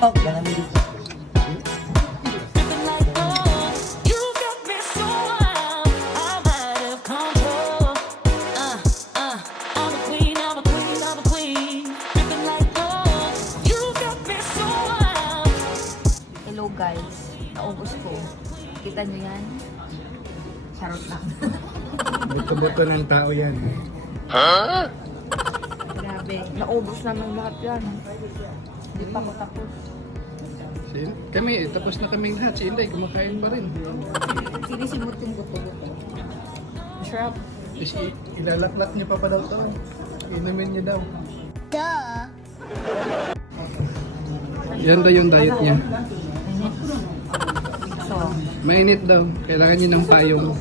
Oh, jangan dulu. Hello guys, naubos ko. Kita nyo yan? Charot lang. Buto-buto ng tao yan. Grabe, naubos naman lahat yan. Hindi pa ako tapos. Kami, tapos na kaming lahat. Si Inday, kumakain pa rin. Sinisimot yung buto-buto. Masarap. Ilalaklat niya pa pa daw to. Inumin niya daw. Yan daw yung diet niya. So, Mainit daw. Kailangan niya ng payong.